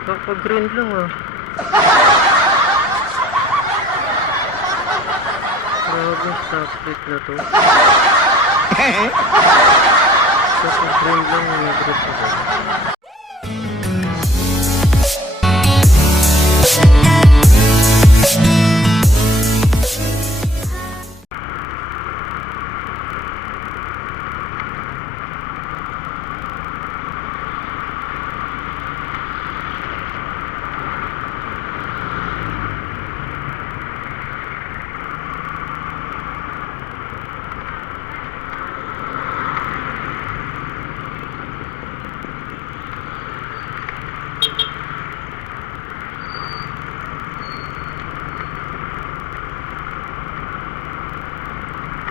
Kaka-green lang ah. Grabe, stoplight na to. Kaka-green lang yung nag-green ko.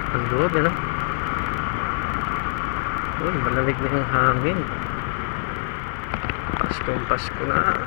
Ang loob, ano? Uy, malamig na yung hangin. Pasko na.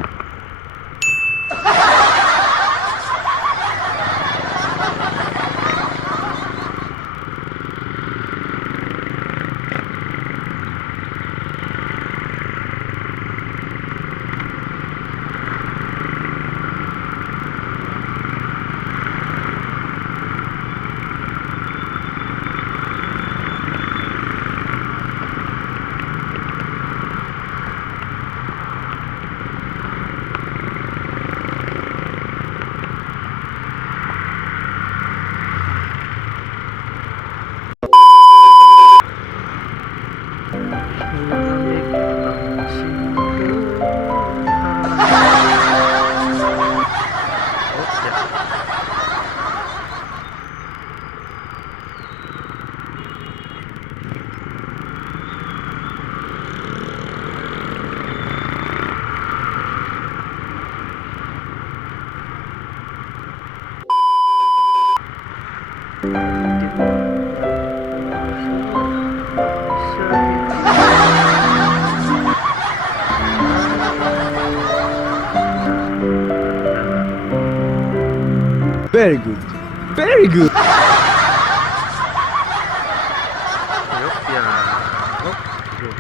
Malamig ang sikuhan. Oh, yeah. Very good. Very good. Yup, yeah. Oh, yun.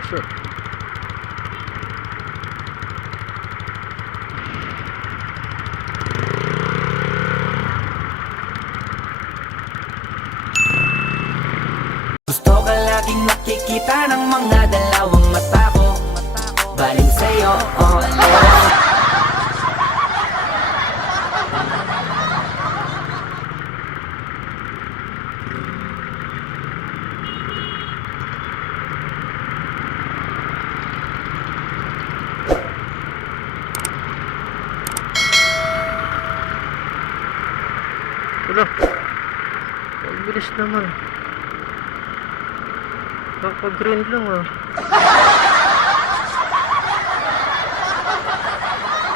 Gusto ka laging makikita ng mga dalawang mata ko. Baliw sa'yo, oh, oh. Wala. Ang bilis naman. Kaka-green lang ah.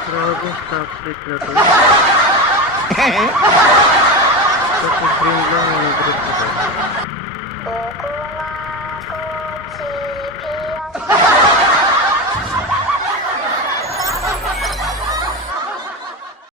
Grabe, stoplight na to. Kaka-green lang yung nag-green ko.